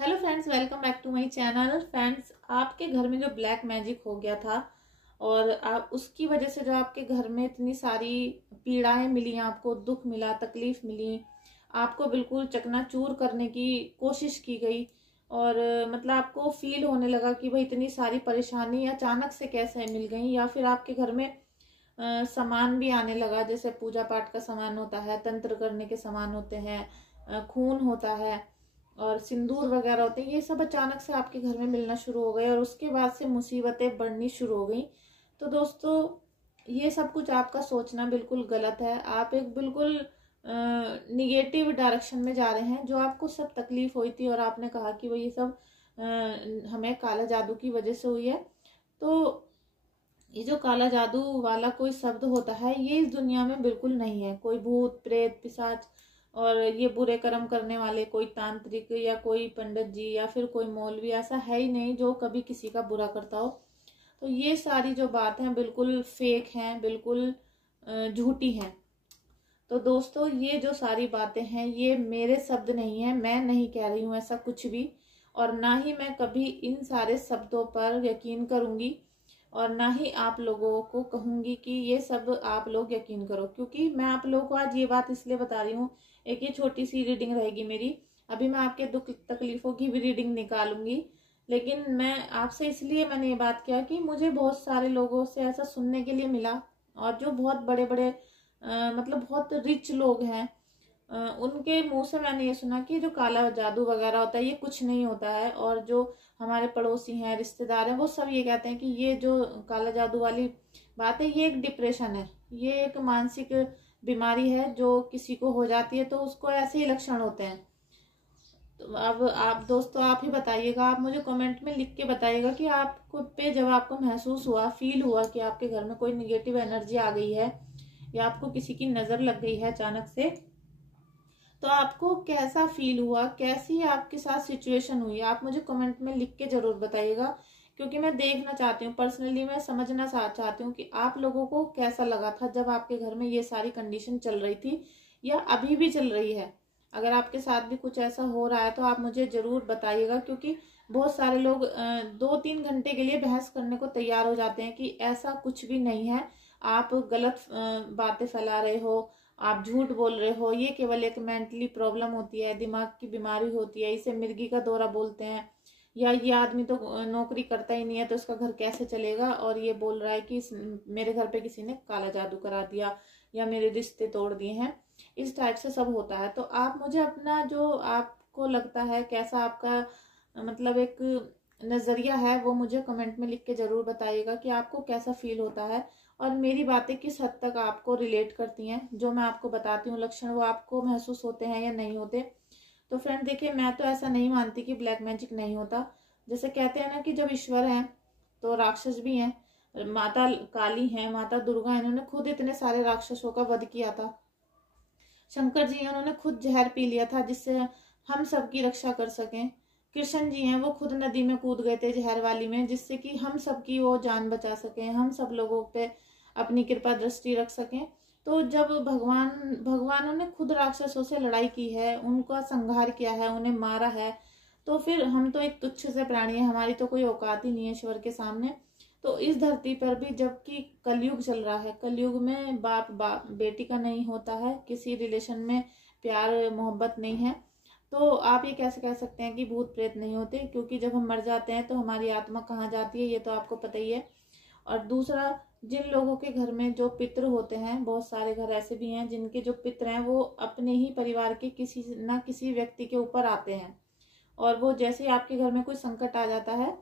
Hello friends, welcome back to my channel. Friends, आपके घर में जो ब्लैक मैजिक हो गया था और आप उसकी वजह से जो आपके घर में इतनी सारी पीड़ाएं मिली, आपको दुख मिला, तकलीफ मिली, आपको बिल्कुल चकनाचूर करने की कोशिश की गई और मतलब आपको फील होने लगा कि भाई इतनी सारी परेशानी अचानक से कैसे मिल गई, या फिर आपके घर में सामान भी आने लगा, जैसे पूजा पाठ का सामान होता है, तंत्र करने के सामान होते हैं, खून होता है और सिंदूर वगैरह होते हैं। ये सब अचानक से आपके घर में मिलना शुरू हो गए और उसके बाद से मुसीबतें बढ़नी शुरू हो गई। तो दोस्तों, ये सब कुछ आपका सोचना बिल्कुल गलत है। आप एक बिल्कुल निगेटिव डायरेक्शन में जा रहे हैं। जो आपको सब तकलीफ हुई थी और आपने कहा कि वो ये सब हमें काला जादू की वजह से हुई है, तो ये जो काला जादू वाला कोई शब्द होता है, ये इस दुनिया में बिल्कुल नहीं है। कोई भूत प्रेत पिशाच और ये बुरे कर्म करने वाले कोई तांत्रिक या कोई पंडित जी या फिर कोई मौलवी ऐसा है ही नहीं जो कभी किसी का बुरा करता हो। तो ये सारी जो बात है बिल्कुल फेक हैं, बिल्कुल झूठी हैं। तो दोस्तों, ये जो सारी बातें हैं ये मेरे शब्द नहीं है, मैं नहीं कह रही हूँ ऐसा कुछ भी, और ना ही मैं कभी इन सारे शब्दों पर यकीन करूंगी और ना ही आप लोगों को कहूंगी कि ये सब आप लोग यकीन करो। क्योंकि मैं आप लोगों को आज ये बात इसलिए बता रही हूँ, एक ये छोटी सी रीडिंग रहेगी मेरी, अभी मैं आपके दुख तकलीफों की भी रीडिंग निकालूंगी, लेकिन मैं आपसे इसलिए मैंने ये बात किया कि मुझे बहुत सारे लोगों से ऐसा सुनने के लिए मिला, और जो बहुत बड़े बड़े मतलब बहुत रिच लोग हैं, उनके मुंह से मैंने ये सुना कि जो काला जादू वगैरह होता है ये कुछ नहीं होता है। और जो हमारे पड़ोसी हैं, रिश्तेदार हैं, वो सब ये कहते हैं कि ये जो काला जादू वाली बात है ये एक डिप्रेशन है, ये एक मानसिक बीमारी है जो किसी को हो जाती है तो उसको ऐसे ही लक्षण होते हैं। तो अब आप दोस्तों, आप ही बताइएगा, आप मुझे कमेंट में लिख के बताइएगा कि आपको पे जब आपको महसूस हुआ, फील हुआ कि आपके घर में कोई निगेटिव एनर्जी आ गई है या आपको किसी की नजर लग गई है अचानक से, तो आपको कैसा फील हुआ, कैसी आपके साथ सिचुएशन हुई, आप मुझे कमेंट में लिख के जरूर बताइएगा। क्योंकि मैं देखना चाहती हूँ, पर्सनली मैं समझना चाहती हूँ कि आप लोगों को कैसा लगा था जब आपके घर में ये सारी कंडीशन चल रही थी या अभी भी चल रही है। अगर आपके साथ भी कुछ ऐसा हो रहा है तो आप मुझे जरूर बताइएगा, क्योंकि बहुत सारे लोग 2-3 घंटे के लिए बहस करने को तैयार हो जाते हैं कि ऐसा कुछ भी नहीं है, आप गलत बातें फैला रहे हो, आप झूठ बोल रहे हो, ये केवल एक मेंटली प्रॉब्लम होती है, दिमाग की बीमारी होती है, इसे मिर्गी का दौरा बोलते हैं, या ये आदमी तो नौकरी करता ही नहीं है तो इसका घर कैसे चलेगा, और ये बोल रहा है कि मेरे घर पे किसी ने काला जादू करा दिया या मेरे रिश्ते तोड़ दिए हैं। इस टाइप से सब होता है। तो आप मुझे अपना जो आपको लगता है, कैसा आपका मतलब एक नजरिया है, वो मुझे कमेंट में लिख के जरूर बताइएगा कि आपको कैसा फील होता है और मेरी बातें किस हद तक आपको रिलेट करती हैं। जो मैं आपको बताती हूँ लक्षण, वो आपको महसूस होते हैं या नहीं होते। तो फ्रेंड देखिए, मैं तो ऐसा नहीं मानती कि ब्लैक मैजिक नहीं होता। जैसे कहते हैं ना कि जब ईश्वर हैं तो राक्षस भी हैं। माता काली हैं, माता दुर्गा, इन्होंने खुद इतने सारे राक्षसों का वध किया था। शंकर जी उन्होंने खुद जहर पी लिया था जिससे हम सबकी रक्षा कर सकें। कृष्ण जी हैं, वो खुद नदी में कूद गए थे जहर वाली में, जिससे कि हम सबकी वो जान बचा सकें, हम सब लोगों पे अपनी कृपा दृष्टि रख सकें। तो जब भगवानों ने खुद राक्षसों से लड़ाई की है, उनका संहार किया है, उन्हें मारा है, तो फिर हम तो एक तुच्छ से प्राणी है, हमारी तो कोई औकात ही नहीं है ईश्वर के सामने। तो इस धरती पर भी जबकि कलयुग चल रहा है, कलयुग में बाप बेटी का नहीं होता है, किसी रिलेशन में प्यार मोहब्बत नहीं है, तो आप ये कैसे कह सकते हैं कि भूत प्रेत नहीं होते? क्योंकि जब हम मर जाते हैं तो हमारी आत्मा कहाँ जाती है ये तो आपको पता ही है। और दूसरा, जिन लोगों के घर में जो पितृ होते हैं, बहुत सारे घर ऐसे भी हैं जिनके जो पितृ हैं वो अपने ही परिवार के किसी न किसी व्यक्ति के ऊपर आते हैं, और वो जैसे आपके घर में कोई संकट आ जाता है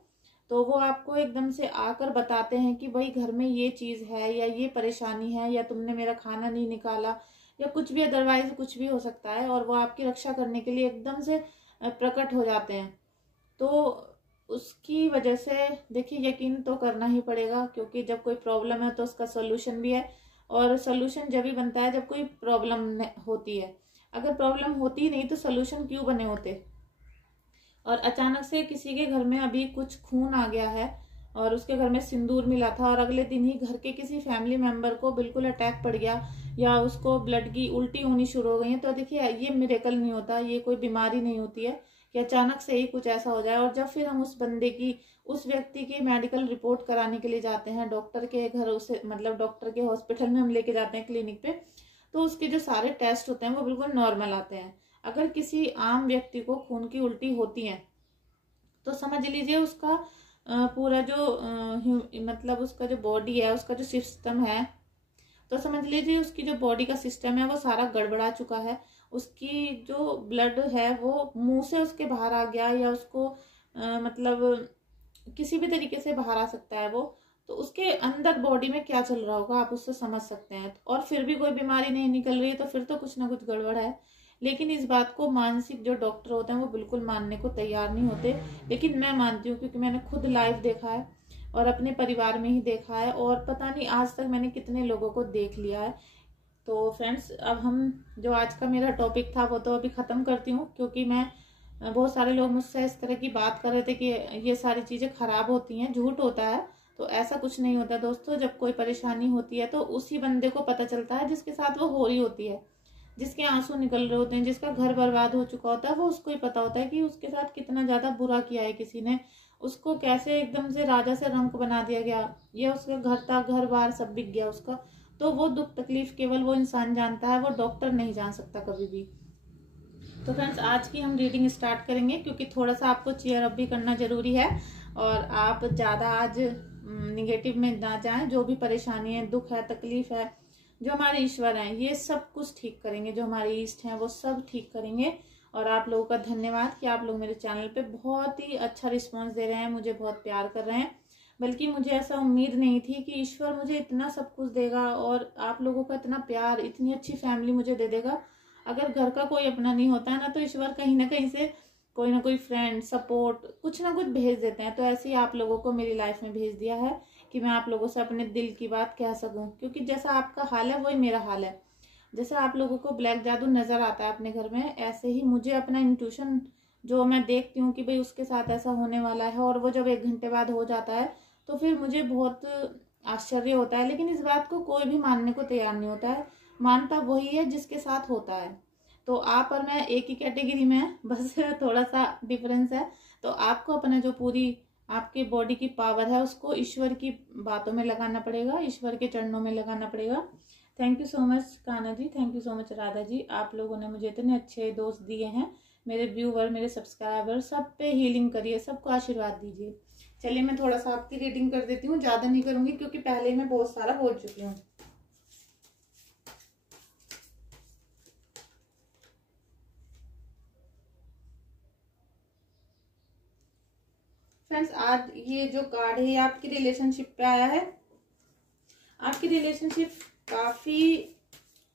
तो वो आपको एकदम से आकर बताते हैं कि भाई घर में ये चीज है या ये परेशानी है या तुमने मेरा खाना नहीं निकाला या कुछ भी, अदरवाइज कुछ भी हो सकता है, और वो आपकी रक्षा करने के लिए एकदम से प्रकट हो जाते हैं। तो उसकी वजह से देखिए, यकीन तो करना ही पड़ेगा, क्योंकि जब कोई प्रॉब्लम है तो उसका सोल्यूशन भी है, और सोल्यूशन जब भी बनता है जब कोई प्रॉब्लम होती है। अगर प्रॉब्लम होती ही नहीं तो सोल्यूशन क्यों बने होते? और अचानक से किसी के घर में अभी कुछ खून आ गया है और उसके घर में सिंदूर मिला था, और अगले दिन ही घर के किसी फैमिली मेंबर को बिल्कुल अटैक पड़ गया या उसको ब्लड की उल्टी होनी शुरू हो गई है, तो देखिए ये मिरेकल नहीं होता, ये कोई बीमारी नहीं होती है, कि अचानक से ही कुछ ऐसा हो जाए। और जब फिर हम उस व्यक्ति की मेडिकल रिपोर्ट कराने के लिए जाते हैं डॉक्टर के घर, उसे मतलब डॉक्टर के हॉस्पिटल में हम लेके जाते हैं, क्लिनिक पे, तो उसके जो सारे टेस्ट होते हैं वो बिल्कुल नॉर्मल आते हैं। अगर किसी आम व्यक्ति को खून की उल्टी होती है तो समझ लीजिए उसका पूरा जो मतलब उसका जो बॉडी है, उसका जो सिस्टम है, तो समझ लीजिए उसकी जो बॉडी का सिस्टम है वो सारा गड़बड़ा चुका है। उसकी जो ब्लड है वो मुंह से उसके बाहर आ गया, या उसको मतलब किसी भी तरीके से बाहर आ सकता है वो, तो उसके अंदर बॉडी में क्या चल रहा होगा आप उससे समझ सकते हैं। और फिर भी कोई बीमारी नहीं निकल रही है तो फिर तो कुछ ना कुछ गड़बड़ है। लेकिन इस बात को मानसिक जो डॉक्टर होते हैं वो बिल्कुल मानने को तैयार नहीं होते, लेकिन मैं मानती हूँ क्योंकि मैंने खुद लाइव देखा है और अपने परिवार में ही देखा है, और पता नहीं आज तक मैंने कितने लोगों को देख लिया है। तो फ्रेंड्स, अब हम जो आज का मेरा टॉपिक था वो तो अभी ख़त्म करती हूँ, क्योंकि मैं बहुत सारे लोग मुझसे इस तरह की बात कर रहे थे कि ये सारी चीज़ें खराब होती हैं, झूठ होता है। तो ऐसा कुछ नहीं होता दोस्तों। जब कोई परेशानी होती है तो उसी बंदे को पता चलता है जिसके साथ वो हो रही होती है, जिसके आंसू निकल रहे होते हैं, जिसका घर बर्बाद हो चुका होता है, वो उसको ही पता होता है कि उसके साथ कितना ज्यादा बुरा किया है किसी ने, उसको कैसे एकदम से राजा से रंक बना दिया गया, या उसका घर बार सब बिक गया उसका। तो वो दुख तकलीफ केवल वो इंसान जानता है, वो डॉक्टर नहीं जान सकता कभी भी। तो फ्रेंड्स, आज की हम रीडिंग स्टार्ट करेंगे, क्योंकि थोड़ा सा आपको चीयर अप भी करना जरूरी है, और आप ज़्यादा आज निगेटिव में ना जाएं। जो भी परेशानी है, दुख है, तकलीफ है, जो हमारे ईश्वर हैं ये सब कुछ ठीक करेंगे, जो हमारे ईष्ट हैं वो सब ठीक करेंगे। और आप लोगों का धन्यवाद कि आप लोग मेरे चैनल पे बहुत ही अच्छा रिस्पॉन्स दे रहे हैं, मुझे बहुत प्यार कर रहे हैं। बल्कि मुझे ऐसा उम्मीद नहीं थी कि ईश्वर मुझे इतना सब कुछ देगा, और आप लोगों का इतना प्यार, इतनी अच्छी फैमिली मुझे दे देगा। अगर घर का कोई अपना नहीं होता है ना, तो ईश्वर कहीं ना कहीं से कोई ना कोई फ्रेंड, सपोर्ट, कुछ ना कुछ भेज देते हैं। तो ऐसे ही आप लोगों को मेरी लाइफ में भेज दिया है कि मैं आप लोगों से अपने दिल की बात कह सकूं, क्योंकि जैसा आपका हाल है वही मेरा हाल है। जैसे आप लोगों को ब्लैक जादू नजर आता है अपने घर में, ऐसे ही मुझे अपना इंट्यूशन जो मैं देखती हूँ कि भाई उसके साथ ऐसा होने वाला है, और वो जब 1 घंटे बाद हो जाता है तो फिर मुझे बहुत आश्चर्य होता है। लेकिन इस बात को कोई भी मानने को तैयार नहीं होता है, मानता वही है जिसके साथ होता है। तो आप और मैं एक ही कैटेगरी में है, बस थोड़ा सा डिफरेंस है। तो आपको अपने जो पूरी आपकी बॉडी की पावर है उसको ईश्वर की बातों में लगाना पड़ेगा, ईश्वर के चरणों में लगाना पड़ेगा। Thank you so much Kanha ji, thank you so much Radha ji, आप लोगों ने मुझे इतने अच्छे दोस्त दिए हैं। मेरे व्यूवर, मेरे सब्सक्राइबर, सब पे हीलिंग करिए, सबको आशीर्वाद दीजिए। चलिए मैं थोड़ा सा आपकी रीडिंग कर देती हूँ, ज्यादा नहीं करूंगी क्योंकि पहले मैं बहुत सारा बोल चुकी हूँ। फ्रेंड्स, आज ये जो कार्ड है ये आपकी रिलेशनशिप पे आया है। आपकी रिलेशनशिप काफी,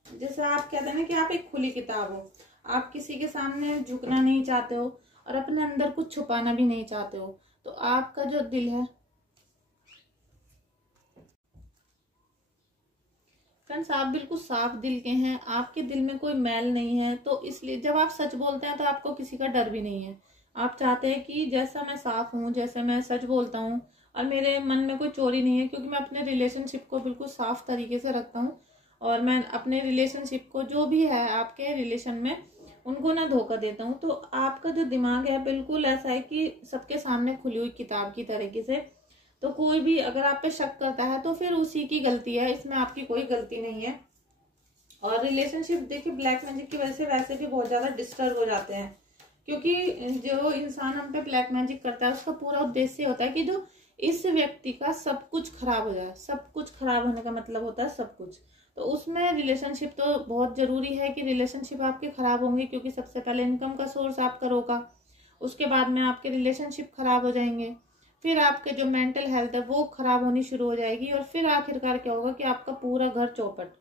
जैसे आप कहते हैं ना कि आप एक खुली किताब हो, आप किसी के सामने झुकना नहीं चाहते हो और अपने अंदर कुछ छुपाना भी नहीं चाहते हो। तो आपका जो दिल है फ्रेंड्स, आप बिल्कुल साफ दिल के हैं, आपके दिल में कोई मैल नहीं है। तो इसलिए जब आप सच बोलते हैं तो आपको किसी का डर भी नहीं है। आप चाहते हैं कि जैसा मैं साफ हूँ, जैसे मैं सच बोलता हूँ, और मेरे मन में कोई चोरी नहीं है, क्योंकि मैं अपने रिलेशनशिप को बिल्कुल साफ तरीके से रखता हूँ। और मैं अपने रिलेशनशिप को, जो भी है आपके रिलेशन में, उनको ना धोखा देता हूँ। तो आपका जो दिमाग है बिल्कुल ऐसा है कि सबके सामने खुली हुई किताब की तरीके से। तो कोई भी अगर आप पे शक करता है तो फिर उसी की गलती है, इसमें आपकी कोई गलती नहीं है। और रिलेशनशिप देखिए, ब्लैक मैजिक की वजह से वैसे भी बहुत ज्यादा डिस्टर्ब हो जाते हैं, क्योंकि जो इंसान हम पे ब्लैक मैजिक करता है उसका पूरा उद्देश्य होता है कि जो इस व्यक्ति का सब कुछ खराब हो जाए। सब कुछ खराब होने का मतलब होता है सब कुछ। तो उसमें रिलेशनशिप तो बहुत जरूरी है कि रिलेशनशिप आपके खराब होंगे, क्योंकि सबसे पहले इनकम का सोर्स आपका रोका, उसके बाद में आपके रिलेशनशिप खराब हो जाएंगे, फिर आपके जो मेंटल हेल्थ है वो खराब होनी शुरू हो जाएगी, और फिर आखिरकार क्या होगा कि आपका पूरा घर चौपट।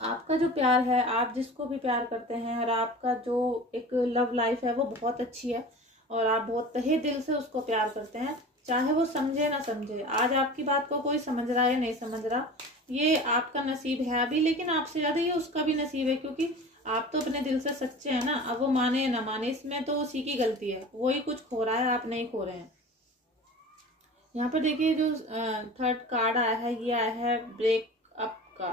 आपका जो प्यार है, आप जिसको भी प्यार करते हैं, और आपका जो एक लव लाइफ है वो बहुत अच्छी है, और आप बहुत तहे दिल से उसको प्यार करते हैं, चाहे वो समझे ना समझे। आज आपकी बात को कोई समझ रहा है या नहीं समझ रहा, ये आपका नसीब है अभी, लेकिन आपसे ज्यादा ये उसका भी नसीब है, क्योंकि आप तो अपने दिल से सच्चे हैं ना। अब वो माने या ना माने, इसमें तो उसी की गलती है, वही कुछ खो रहा है, आप नहीं खो रहे हैं। यहाँ पर देखिए जो थर्ड कार्ड आया है, ये आया है ब्रेकअप का।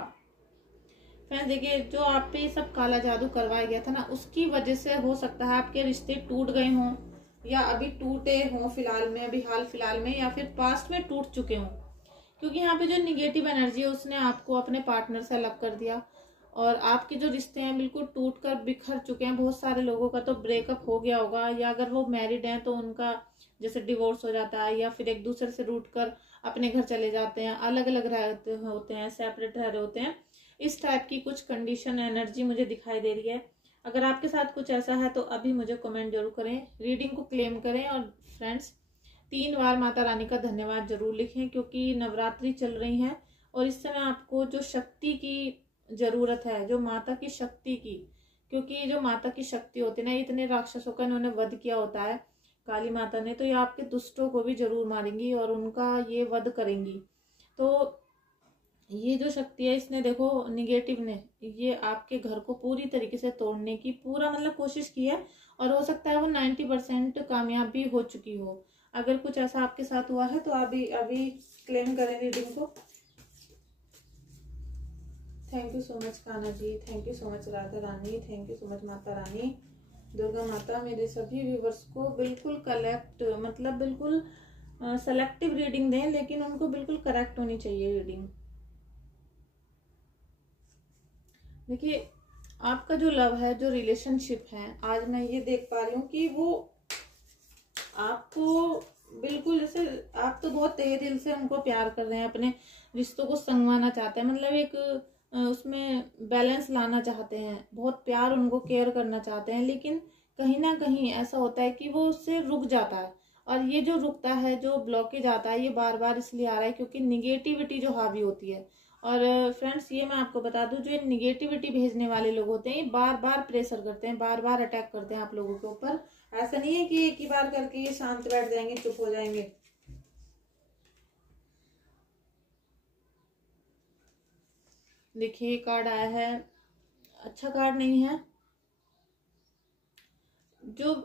फ्रेंड्स देखिए, जो आप पे ये सब काला जादू करवाया गया था ना, उसकी वजह से हो सकता है आपके रिश्ते टूट गए हों, या अभी टूटे हों फिलहाल में, अभी हाल फिलहाल में, या फिर पास्ट में टूट चुके हों। क्योंकि यहाँ पे जो निगेटिव एनर्जी है उसने आपको अपने पार्टनर से अलग कर दिया, और आपके जो रिश्ते हैं बिल्कुल टूट कर बिखर चुके हैं। बहुत सारे लोगों का तो ब्रेकअप हो गया होगा, या अगर वो मैरिड हैं तो उनका जैसे डिवोर्स हो जाता है, या फिर एक दूसरे से रूठ कर अपने घर चले जाते हैं, अलग अलग रहते होते हैं, सेपरेट रह रहे होते हैं। इस टाइप की कुछ कंडीशन एनर्जी मुझे दिखाई दे रही है। अगर आपके साथ कुछ ऐसा है तो अभी मुझे कमेंट जरूर करें, रीडिंग को क्लेम करें। और फ्रेंड्स 3 बार माता रानी का धन्यवाद जरूर लिखें, क्योंकि नवरात्रि चल रही है और इस समय आपको जो शक्ति की जरूरत है, जो माता की शक्ति की, क्योंकि जो माता की शक्ति होती है ना, इतने राक्षसों का इन्होंने वध किया होता है काली माता ने, तो ये आपके दुष्टों को भी जरूर मारेंगी और उनका ये वध करेंगी। तो ये जो शक्ति है इसने देखो, निगेटिव ने ये आपके घर को पूरी तरीके से तोड़ने की पूरा मतलब कोशिश की है, और हो सकता है वो 90% कामयाब भी हो चुकी हो। अगर कुछ ऐसा आपके साथ हुआ है तो अभी अभी क्लेम करें रीडिंग को। Thank you so much Kanha ji, thank you so much Radha Rani, thank you so much Mata Rani, Durga माता। मेरे सभी व्यूवर्स को बिल्कुल कलेक्ट मतलब बिल्कुल सेलेक्टिव रीडिंग दें, लेकिन उनको बिल्कुल करेक्ट होनी चाहिए रीडिंग। देखिए, आपका जो लव है, जो रिलेशनशिप है, आज मैं ये देख पा रही हूँ कि वो आपको बिल्कुल जैसे आप तो बहुत तहे दिल से उनको प्यार कर रहे हैं, अपने रिश्तों को संगवाना चाहते हैं, मतलब एक उसमें बैलेंस लाना चाहते हैं, बहुत प्यार उनको केयर करना चाहते हैं। लेकिन कहीं ना कहीं ऐसा होता है कि वो उससे रुक जाता है, और ये जो रुकता है, जो ब्लॉकेज आता है, ये बार बार इसलिए आ रहा है क्योंकि निगेटिविटी जो हावी होती है। और फ्रेंड्स ये मैं आपको बता दूं, जो ये निगेटिविटी भेजने वाले लोग होते हैं, ये बार बार प्रेशर करते हैं, बार बार अटैक करते हैं आप लोगों के ऊपर। ऐसा नहीं है कि एक ही बार करके ये शांत बैठ जाएंगे, चुप हो जाएंगे। देखिए कार्ड आया है, अच्छा कार्ड नहीं है। जो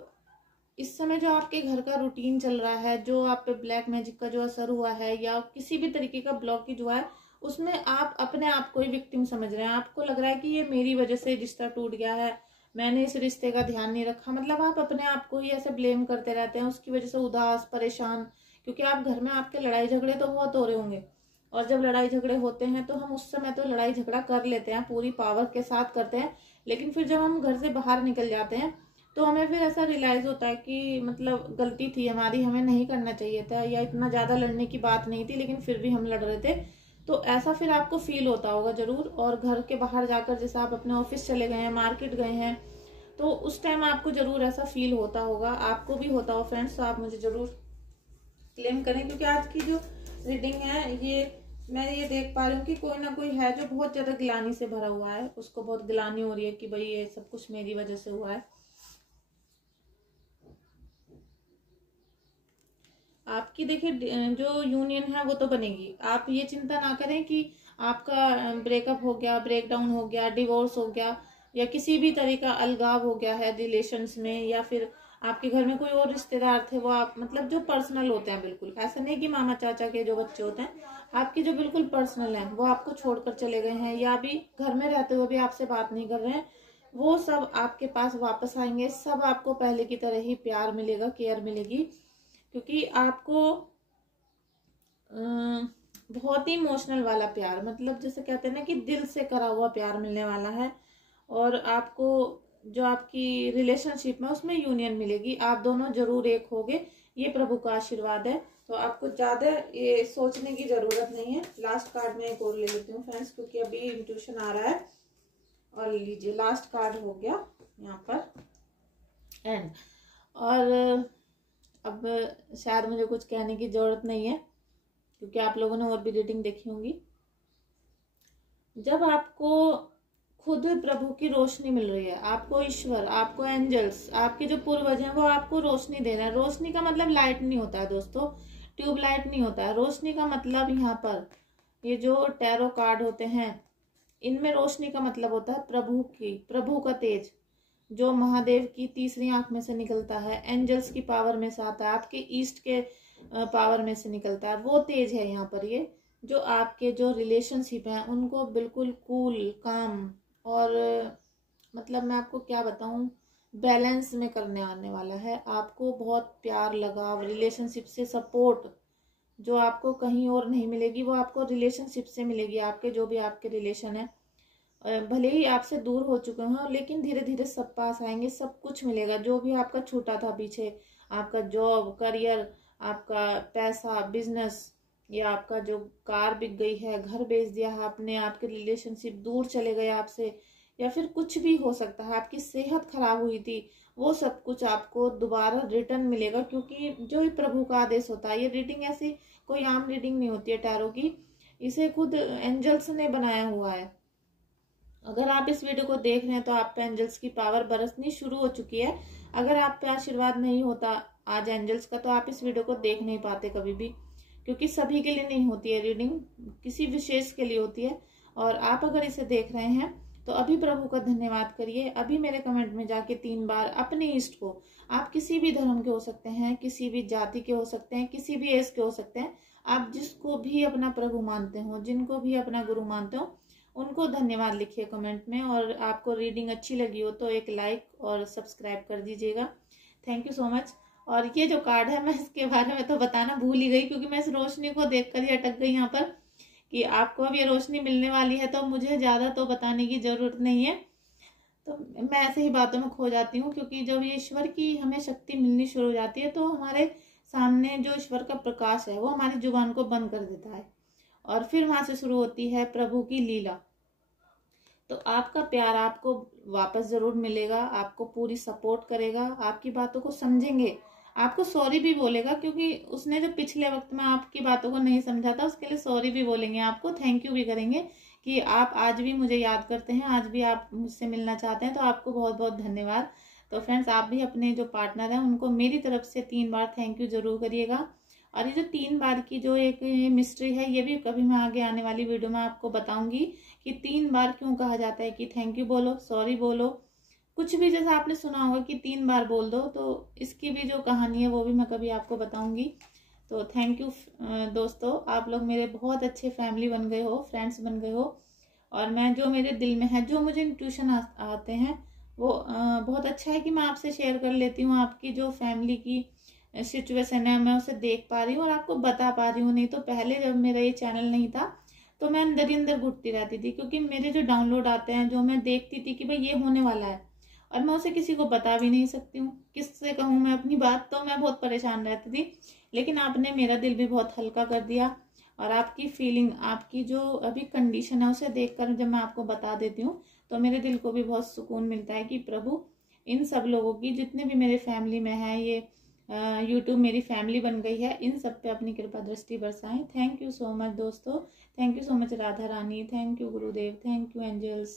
इस समय जो आपके घर का रूटीन चल रहा है, जो आप पे ब्लैक मैजिक का जो असर हुआ है, या किसी भी तरीके का ब्लॉकेज हुआ है, उसमें आप अपने आप को ही विक्टिम समझ रहे हैं। आपको लग रहा है कि ये मेरी वजह से रिश्ता टूट गया है, मैंने इस रिश्ते का ध्यान नहीं रखा, मतलब आप अपने आप को ही ऐसे ब्लेम करते रहते हैं, उसकी वजह से उदास परेशान। क्योंकि आप घर में आपके लड़ाई झगड़े तो बहुत हो रहे होंगे, और जब लड़ाई झगड़े होते हैं तो हम उस समय तो लड़ाई झगड़ा कर लेते हैं, पूरी पावर के साथ करते हैं, लेकिन फिर जब हम घर से बाहर निकल जाते हैं तो हमें फिर ऐसा रियलाइज होता है कि मतलब गलती थी हमारी, हमें नहीं करना चाहिए था, या इतना ज्यादा लड़ने की बात नहीं थी, लेकिन फिर भी हम लड़ रहे थे। तो ऐसा फिर आपको फील होता होगा जरूर। और घर के बाहर जाकर जैसे आप अपने ऑफिस चले गए हैं, मार्केट गए हैं, तो उस टाइम आपको जरूर ऐसा फील होता होगा, आपको भी होता हो फ्रेंड्स। तो आप मुझे जरूर क्लेम करें, क्योंकि आज की जो रीडिंग है ये मैं ये देख पा रही हूँ कि कोई ना कोई है जो बहुत ज्यादा ग्लानी से भरा हुआ है, उसको बहुत ग्लानी हो रही है कि भाई ये सब कुछ मेरी वजह से हुआ है। आपकी देखिए जो यूनियन है वो तो बनेगी, आप ये चिंता ना करें कि आपका ब्रेकअप हो गया, ब्रेक डाउन हो गया, डिवोर्स हो गया, या किसी भी तरह का अलगाव हो गया है रिलेशंस में, या फिर आपके घर में कोई और रिश्तेदार थे, वो आप मतलब जो पर्सनल होते हैं, बिल्कुल ऐसा नहीं कि मामा चाचा के जो बच्चे होते हैं, आपके जो बिल्कुल पर्सनल हैं वो आपको छोड़कर चले गए हैं, या अभी घर में रहते हुए भी आपसे बात नहीं कर रहे हैं, वो सब आपके पास वापस आएंगे। सब आपको पहले की तरह ही प्यार मिलेगा, केयर मिलेगी, क्योंकि आपको बहुत ही इमोशनल वाला प्यार, मतलब जैसे कहते हैं ना कि दिल से करा हुआ प्यार मिलने वाला है। और आपको जो आपकी रिलेशनशिप में उसमें यूनियन मिलेगी, आप दोनों जरूर एक होगे, ये प्रभु का आशीर्वाद है। तो आपको ज्यादा ये सोचने की जरूरत नहीं है। लास्ट कार्ड में एक और ले लेती हूँ फ्रेंड्स, क्योंकि अभी इंट्यूशन आ रहा है। और लीजिए लास्ट कार्ड हो गया यहाँ पर एंड। और अब शायद मुझे कुछ कहने की जरूरत नहीं है, क्योंकि आप लोगों ने और भी रीडिंग देखी होंगी। जब आपको खुद प्रभु की रोशनी मिल रही है, आपको ईश्वर, आपको एंजल्स, आपके जो पूर्वज हैं वो आपको रोशनी दे रहे हैं। रोशनी का मतलब लाइट नहीं होता है दोस्तों, ट्यूब लाइट नहीं होता है। रोशनी का मतलब यहाँ पर ये जो टैरो कार्ड होते हैं, इनमें रोशनी का मतलब होता है प्रभु की, प्रभु का तेज, जो महादेव की तीसरी आंख में से निकलता है, एंजल्स की पावर में से आता है, आपके ईस्ट के पावर में से निकलता है, वो तेज है यहाँ पर ये। जो आपके जो रिलेशनशिप हैं उनको बिल्कुल कूल काम और मतलब मैं आपको क्या बताऊं, बैलेंस में करने आने वाला है। आपको बहुत प्यार लगाव, रिलेशनशिप से सपोर्ट जो आपको कहीं और नहीं मिलेगी वो आपको रिलेशनशिप से मिलेगी। आपके जो भी आपके रिलेशन है भले ही आपसे दूर हो चुके हों लेकिन धीरे धीरे सब पास आएंगे, सब कुछ मिलेगा। जो भी आपका छूटा था पीछे, आपका जॉब, करियर, आपका पैसा, बिजनेस, या आपका जो कार बिक गई है, घर बेच दिया है आपने, आपके रिलेशनशिप दूर चले गए आपसे, या फिर कुछ भी हो सकता है, आपकी सेहत खराब हुई थी, वो सब कुछ आपको दोबारा रिटर्न मिलेगा। क्योंकि जो प्रभु का आदेश होता है, ये रीडिंग ऐसी कोई आम रीडिंग नहीं होती है टैरो की, इसे खुद एंजल्स ने बनाया हुआ है। अगर आप इस वीडियो को देख रहे हैं तो आप पे एंजल्स की पावर बरसनी शुरू हो चुकी है। अगर आप पे आशीर्वाद नहीं होता आज एंजल्स का तो आप इस वीडियो को देख नहीं पाते कभी भी, क्योंकि सभी के लिए नहीं होती है रीडिंग, किसी विशेष के लिए होती है। और आप अगर इसे देख रहे हैं तो अभी प्रभु का धन्यवाद करिए। अभी मेरे कमेंट में जाके 3 बार अपने इष्ट को, आप किसी भी धर्म के हो सकते हैं, किसी भी जाति के हो सकते हैं, किसी भी एज के हो सकते हैं, आप जिसको भी अपना प्रभु मानते हो, जिनको भी अपना गुरु मानते हो, उनको धन्यवाद लिखिए कमेंट में। और आपको रीडिंग अच्छी लगी हो तो एक लाइक और सब्सक्राइब कर दीजिएगा। Thank you so much. और ये जो कार्ड है मैं इसके बारे में तो बताना भूल ही गई, क्योंकि मैं इस रोशनी को देखकर ही अटक गई यहाँ पर कि आपको अब ये रोशनी मिलने वाली है, तो मुझे ज़्यादा तो बताने की ज़रूरत नहीं है। तो मैं ऐसे ही बातों में खो जाती हूँ, क्योंकि जब ये ईश्वर की हमें शक्ति मिलनी शुरू हो जाती है तो हमारे सामने जो ईश्वर का प्रकाश है वो हमारी जुबान को बंद कर देता है, और फिर वहां से शुरू होती है प्रभु की लीला। तो आपका प्यार आपको वापस जरूर मिलेगा, आपको पूरी सपोर्ट करेगा, आपकी बातों को समझेंगे, आपको सॉरी भी बोलेगा, क्योंकि उसने जो पिछले वक्त में आपकी बातों को नहीं समझा था उसके लिए सॉरी भी बोलेंगे, आपको थैंक यू भी करेंगे कि आप आज भी मुझे याद करते हैं, आज भी आप मुझसे मिलना चाहते हैं, तो आपको बहुत बहुत धन्यवाद। तो फ्रेंड्स, आप भी अपने जो पार्टनर हैं उनको मेरी तरफ से 3 बार थैंक यू जरूर करिएगा। और ये जो 3 बार की जो एक मिस्ट्री है ये भी कभी मैं आगे आने वाली वीडियो में आपको बताऊंगी कि 3 बार क्यों कहा जाता है कि थैंक यू बोलो, सॉरी बोलो, कुछ भी जैसा आपने सुना होगा कि 3 बार बोल दो, तो इसकी भी जो कहानी है वो भी मैं कभी आपको बताऊंगी। तो थैंक यू दोस्तों, आप लोग मेरे बहुत अच्छे फैमिली बन गए हो, फ्रेंड्स बन गए हो। और मैं जो मेरे दिल में है, जो मुझे इंट्यूशन आते हैं वो बहुत अच्छा है कि मैं आपसे शेयर कर लेती हूँ। आपकी जो फैमिली की सिचुएशन है मैं उसे देख पा रही हूँ और आपको बता पा रही हूँ। नहीं तो पहले जब मेरा ये चैनल नहीं था तो मैं अंदर ही अंदर घुटती रहती थी, क्योंकि मेरे जो डाउनलोड आते हैं, जो मैं देखती थी कि भाई ये होने वाला है, और मैं उसे किसी को बता भी नहीं सकती हूँ, किससे कहूँ मैं अपनी बात, तो मैं बहुत परेशान रहती थी। लेकिन आपने मेरा दिल भी बहुत हल्का कर दिया, और आपकी फीलिंग, आपकी जो अभी कंडीशन है उसे देखकर जब मैं आपको बता देती हूँ तो मेरे दिल को भी बहुत सुकून मिलता है कि प्रभु इन सब लोगों की, जितने भी मेरे फैमिली में है, ये यूट्यूब मेरी फैमिली बन गई है, इन सब पे अपनी कृपा दृष्टि बरसाएं। थैंक यू सो मच दोस्तों, thank you so much Radha Rani, thank you Gurudev, thank you angels.